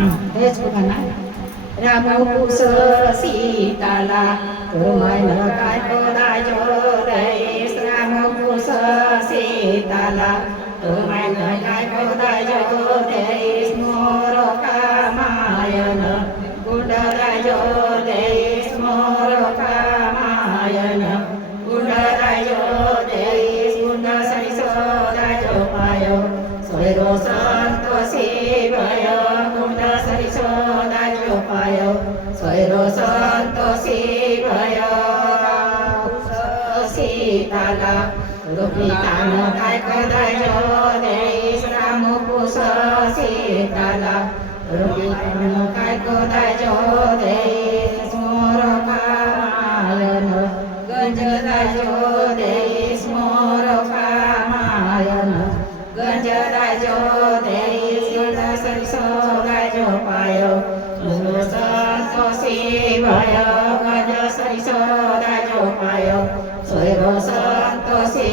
हेच बघा ना. राम कुश सीताला तुमन काय कोदायो देश. राम कुश सीताला तुमन काय कोदायो देश. मोर कामायन गुंडरायो देश. मोर कामायन गुंडरायो देश. गुंड सरिसोदायो पायो सोयरो संतोषी भयो. गुंड सरिसोदायो पायो सोयरो संतोषी भयो. सीताला रुपितान काय कोदायो देश. राम कुश सीताला रुपितान काय कोदायो देश. मोर कामायन गंजरायो देश. मोर कामायन गंजरायो देश. गुंड सरिसोदायो पायो सोयरो संतोषी भयो. गंज सरिसोदायो पायो सोयरो संतोषी